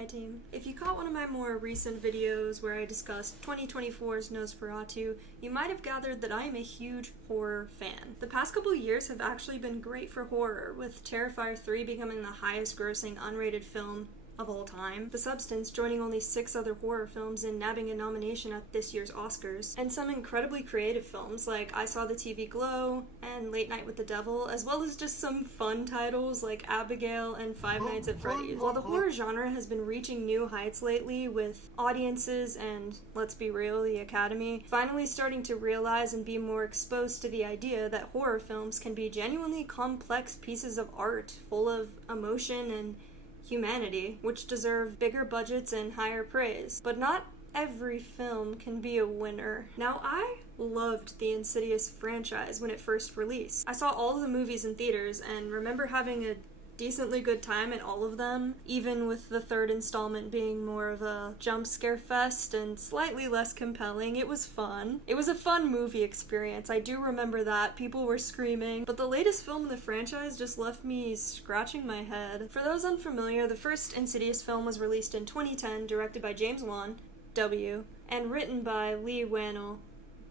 Hi team. If you caught one of my more recent videos where I discussed 2024's Nosferatu, you might have gathered that I am a huge horror fan. The past couple years have actually been great for horror, with Terrifier 3 becoming the highest grossing unrated film of all time, The Substance joining only 6 other horror films and nabbing a nomination at this year's Oscars, and some incredibly creative films like I Saw the TV Glow and Late Night with the Devil, as well as just some fun titles like Abigail and Five Nights at Freddy's. While the horror genre has been reaching new heights lately, with audiences and, let's be real, the Academy finally starting to realize and be more exposed to the idea that horror films can be genuinely complex pieces of art full of emotion and humanity, which deserve bigger budgets and higher praise. But not every film can be a winner. Now, I loved the Insidious franchise when it first released. I saw all of the movies in theaters and remember having a decently good time at all of them, even with the third installment being more of a jump scare fest and slightly less compelling. It was fun. It was a fun movie experience. I do remember that. People were screaming. But the latest film in the franchise just left me scratching my head. For those unfamiliar, the first Insidious film was released in 2010, directed by James Wan, W, and written by Lee Wannell,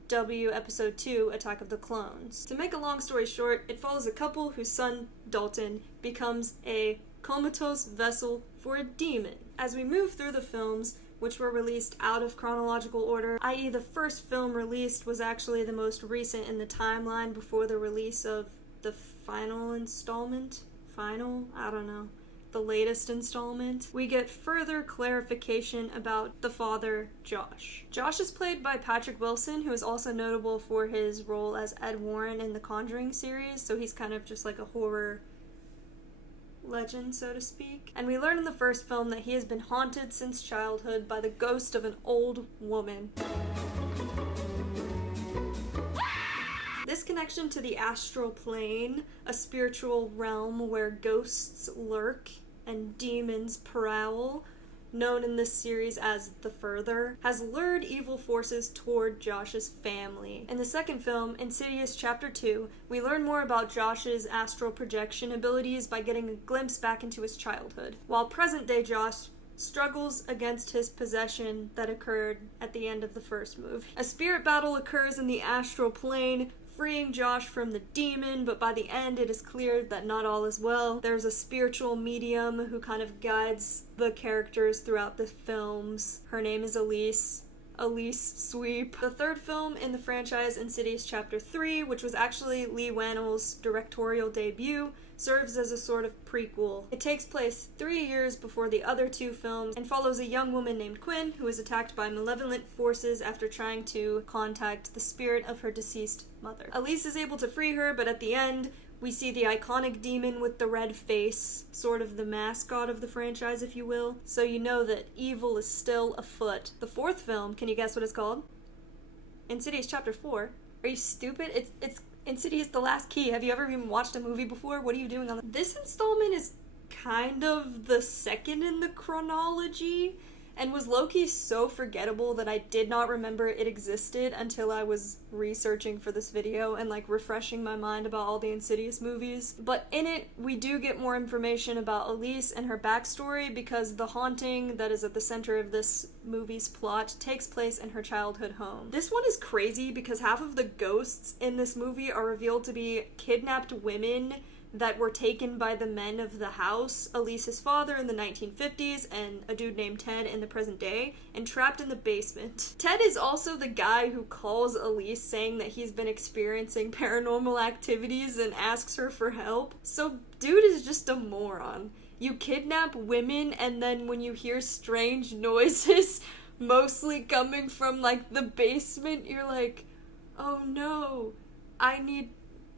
W, Episode 2, Attack of the Clones. To make a long story short, it follows a couple whose son, Dalton, becomes a comatose vessel for a demon. As we move through the films, which were released out of chronological order, i.e. the first film released was actually the most recent in the timeline before the release of the final installment? I don't know. The latest installment, we get further clarification about the father, Josh. Josh is played by Patrick Wilson, who is also notable for his role as Ed Warren in the Conjuring series, so he's kind of just like a horror legend, so to speak. And we learn in the first film that he has been haunted since childhood by the ghost of an old woman. This connection to the astral plane, a spiritual realm where ghosts lurk and demons prowl, known in this series as The Further, has lured evil forces toward Josh's family. In the second film, Insidious Chapter 2, we learn more about Josh's astral projection abilities by getting a glimpse back into his childhood, while present-day Josh struggles against his possession that occurred at the end of the first movie. A spirit battle occurs in the astral plane, freeing Josh from the demon, but by the end it is clear that not all is well. There's a spiritual medium who kind of guides the characters throughout the films. Her name is Elise Sweep. The third film in the franchise, Insidious Chapter 3, which was actually Lee Wannell's directorial debut, serves as a sort of prequel. It takes place 3 years before the other two films and follows a young woman named Quinn who is attacked by malevolent forces after trying to contact the spirit of her deceased mother. Elise is able to free her, but at the end, we see the iconic demon with the red face, sort of the mascot of the franchise, if you will, so you know that evil is still afoot. The fourth film, can you guess what it's called? Insidious Chapter 4. Are you stupid? It's Insidious The Last Key. Have you ever even watched a movie before? What are you doing on that? This installment is kind of the second in the chronology, and was low-key so forgettable that I did not remember it existed until I was researching for this video and like refreshing my mind about all the Insidious movies. But in it, we do get more information about Elise and her backstory because the haunting that is at the center of this movie's plot takes place in her childhood home. This one is crazy because half of the ghosts in this movie are revealed to be kidnapped women that were taken by the men of the house, Elise's father in the 1950s and a dude named Ted in the present day, and trapped in the basement. Ted is also the guy who calls Elise saying that he's been experiencing paranormal activities and asks her for help. So dude is just a moron. You kidnap women and then when you hear strange noises, mostly coming from like the basement, you're like, oh no, I need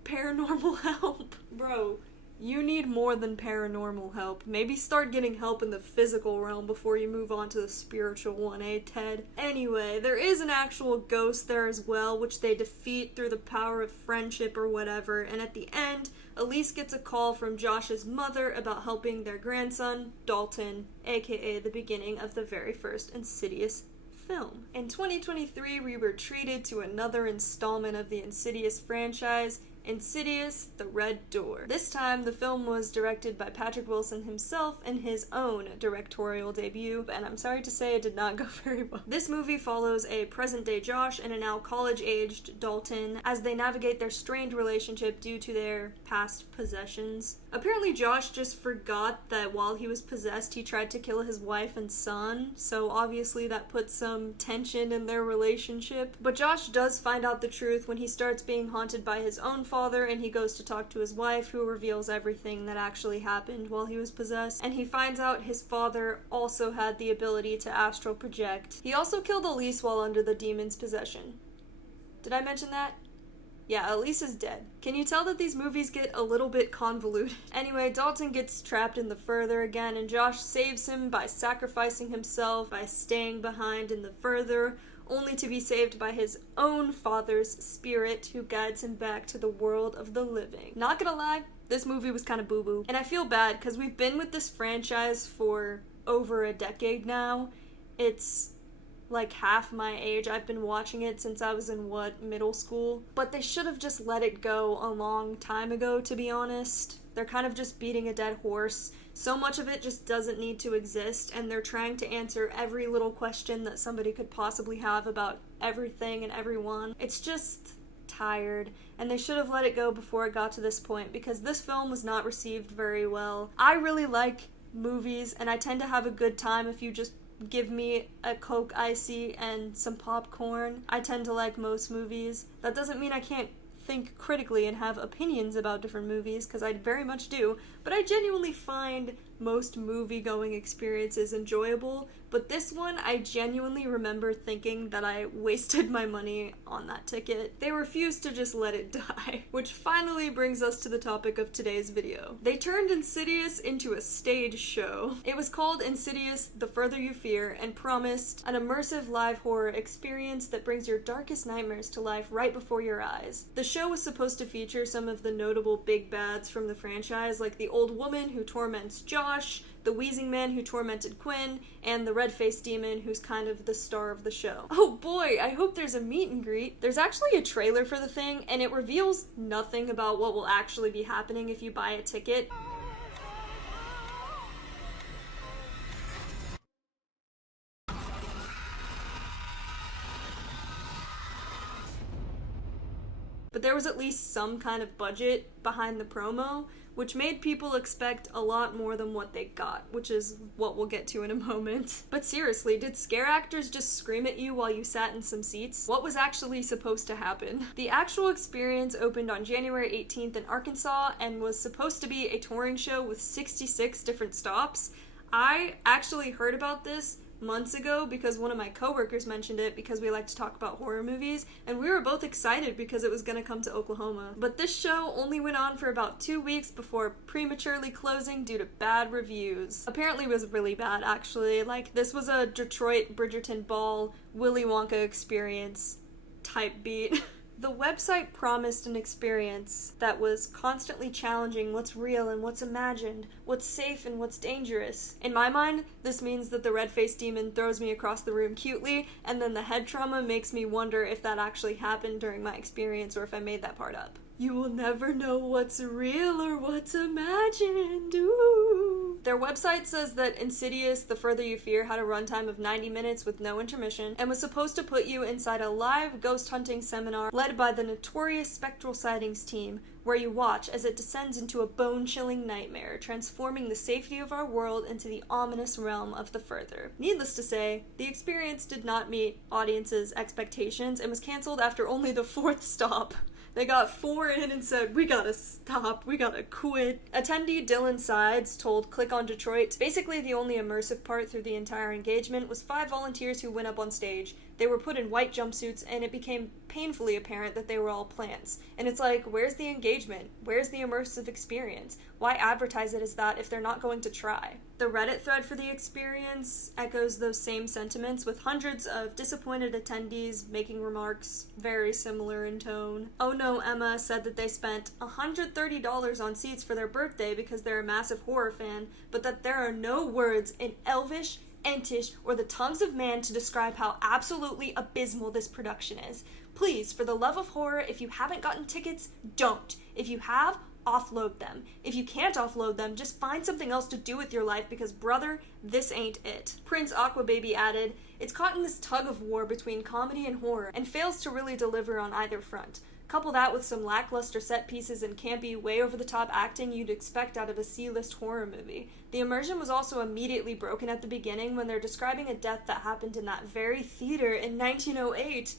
paranormal help. Bro, you need more than paranormal help. Maybe start getting help in the physical realm before you move on to the spiritual one, eh, Ted? Anyway, there is an actual ghost there as well, which they defeat through the power of friendship or whatever, and at the end, Elise gets a call from Josh's mother about helping their grandson, Dalton, aka the beginning of the very first Insidious film. In 2023, we were treated to another installment of the Insidious franchise, Insidious, The Red Door. This time, the film was directed by Patrick Wilson himself in his own directorial debut, and I'm sorry to say it did not go very well. This movie follows a present-day Josh and a now college-aged Dalton as they navigate their strained relationship due to their past possessions. Apparently, Josh just forgot that while he was possessed, he tried to kill his wife and son, so obviously that puts some tension in their relationship. But Josh does find out the truth when he starts being haunted by his own father, and he goes to talk to his wife, who reveals everything that actually happened while he was possessed, and he finds out his father also had the ability to astral project. He also killed Elise while under the demon's possession. Did I mention that? Yeah, Elise is dead. Can you tell that these movies get a little bit convoluted? Anyway, Dalton gets trapped in the further again, and Josh saves him by sacrificing himself, by staying behind in the further, only to be saved by his own father's spirit, who guides him back to the world of the living. Not gonna lie, this movie was kind of boo-boo. And I feel bad, because we've been with this franchise for over a decade now. It's like half my age. I've been watching it since I was in, middle school? But they should have just let it go a long time ago, to be honest. They're kind of just beating a dead horse. So much of it just doesn't need to exist, and they're trying to answer every little question that somebody could possibly have about everything and everyone. It's just tired, and they should have let it go before it got to this point, because this film was not received very well. I really like movies, and I tend to have a good time if you just give me a Coke Icy and some popcorn. I tend to like most movies. That doesn't mean I can't think critically and have opinions about different movies, because I very much do, but I genuinely find most movie-going experiences enjoyable, but this one, I genuinely remember thinking that I wasted my money on that ticket. They refused to just let it die, which finally brings us to the topic of today's video. They turned Insidious into a stage show. It was called Insidious, The Further You Fear, and promised an immersive live horror experience that brings your darkest nightmares to life right before your eyes. The show was supposed to feature some of the notable big bads from the franchise, like the old woman who torments Josh, the wheezing man who tormented Quinn, and the red-faced demon who's kind of the star of the show. Oh boy, I hope there's a meet and greet. There's actually a trailer for the thing, and it reveals nothing about what will actually be happening if you buy a ticket. But there was at least some kind of budget behind the promo, which made people expect a lot more than what they got, which is what we'll get to in a moment. But seriously, did scare actors just scream at you while you sat in some seats? What was actually supposed to happen? The actual experience opened on January 18th in Arkansas and was supposed to be a touring show with 66 different stops. I actually heard about this months ago because one of my coworkers mentioned it, because we like to talk about horror movies, and we were both excited because it was going to come to Oklahoma. But this show only went on for about 2 weeks before prematurely closing due to bad reviews. Apparently it was really bad, actually. Like, this was a Detroit Bridgerton Ball Willy Wonka experience type beat. The website promised an experience that was constantly challenging what's real and what's imagined, what's safe and what's dangerous. In my mind, this means that the red-faced demon throws me across the room cutely, and then the head trauma makes me wonder if that actually happened during my experience or if I made that part up. You will never know what's real or what's imagined. Ooh. Their website says that Insidious, The Further You Fear had a runtime of 90 minutes with no intermission and was supposed to put you inside a live ghost hunting seminar led by the notorious Spectral Sightings team, where you watch as it descends into a bone-chilling nightmare, transforming the safety of our world into the ominous realm of the further. Needless to say, the experience did not meet audiences' expectations and was canceled after only the 4th stop. They got 4 in and said, we gotta stop, we gotta quit. Attendee Dylan Sides told Click on Detroit, basically the only immersive part through the entire engagement was 5 volunteers who went up on stage. They were put in white jumpsuits, and it became painfully apparent that they were all plants. And it's like, where's the engagement? Where's the immersive experience? Why advertise it as that if they're not going to try? The Reddit thread for the experience echoes those same sentiments, with hundreds of disappointed attendees making remarks very similar in tone. Oh No Emma said that they spent $130 on seats for their birthday because they're a massive horror fan, but that there are no words in Elvish, entish, or the tongues of man to describe how absolutely abysmal this production is. Please, for the love of horror, if you haven't gotten tickets, don't. If you have, offload them. If you can't offload them, just find something else to do with your life because, brother, this ain't it. Prince Aquababy added, it's caught in this tug of war between comedy and horror and fails to really deliver on either front. Couple that with some lackluster set pieces and campy, way over-the-top acting you'd expect out of a C-list horror movie. The immersion was also immediately broken at the beginning when they're describing a death that happened in that very theater in 1908.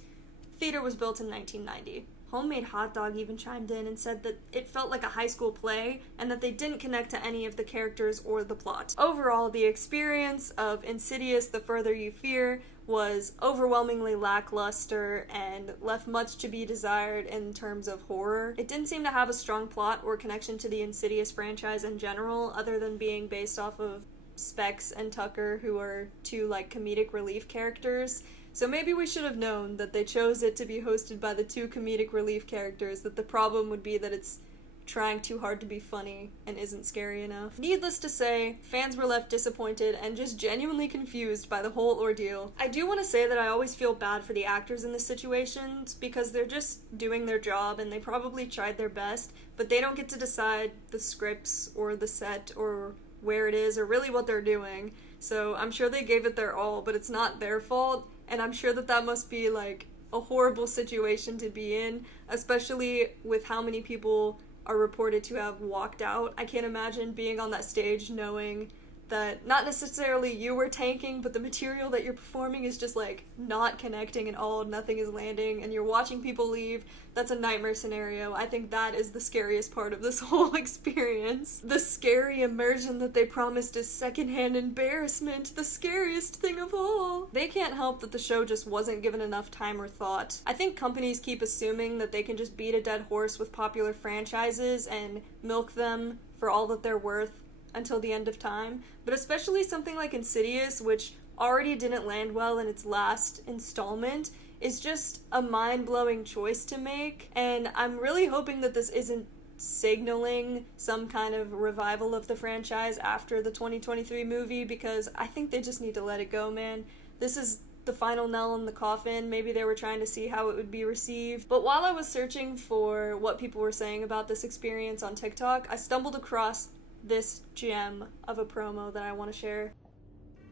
Theater was built in 1990. Homemade Hot Dog even chimed in and said that it felt like a high school play and that they didn't connect to any of the characters or the plot. Overall, the experience of Insidious: The Further You Fear was overwhelmingly lackluster and left much to be desired in terms of horror. It didn't seem to have a strong plot or connection to the Insidious franchise in general, other than being based off of Specs and Tucker, who are two, comedic relief characters. So maybe we should have known that they chose it to be hosted by the two comedic relief characters, that the problem would be that it's trying too hard to be funny and isn't scary enough. Needless to say, fans were left disappointed and just genuinely confused by the whole ordeal. I do want to say that I always feel bad for the actors in this situation because they're just doing their job and they probably tried their best, but they don't get to decide the scripts or the set or where it is or really what they're doing. So I'm sure they gave it their all, but it's not their fault, and I'm sure that must be a horrible situation to be in, especially with how many people are reported to have walked out. I can't imagine being on that stage knowing that not necessarily you were tanking, but the material that you're performing is just not connecting at all, nothing is landing, and you're watching people leave. That's a nightmare scenario. I think that is the scariest part of this whole experience. The scary immersion that they promised is secondhand embarrassment, the scariest thing of all. They can't help that the show just wasn't given enough time or thought. I think companies keep assuming that they can just beat a dead horse with popular franchises and milk them for all that they're worth until the end of time, but especially something like Insidious, which already didn't land well in its last installment, is just a mind-blowing choice to make, and I'm really hoping that this isn't signaling some kind of revival of the franchise after the 2023 movie, because I think they just need to let it go, man. This is the final nail in the coffin. Maybe they were trying to see how it would be received. But while I was searching for what people were saying about this experience on TikTok, I stumbled across this gem of a promo that I want to share.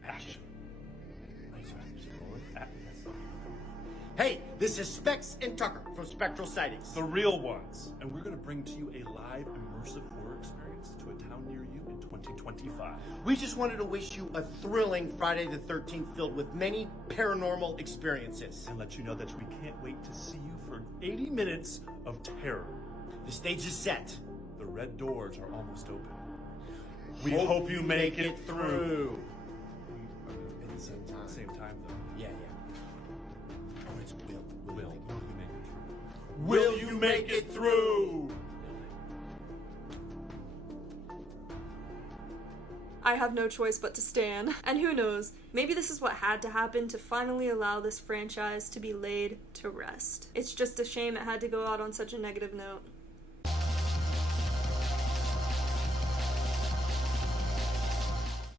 Action. Hey, this is Specs and Tucker from Spectral Sightings. The real ones. And we're going to bring to you a live immersive horror experience to a town near you in 2025. We just wanted to wish you a thrilling Friday the 13th filled with many paranormal experiences. And let you know that we can't wait to see you for 80 minutes of terror. The stage is set. The red doors are almost open. We hope you make it through. At the same time, though. Yeah. Oh, it's Will you make it through? I have no choice but to stan. And who knows, maybe this is what had to happen to finally allow this franchise to be laid to rest. It's just a shame it had to go out on such a negative note.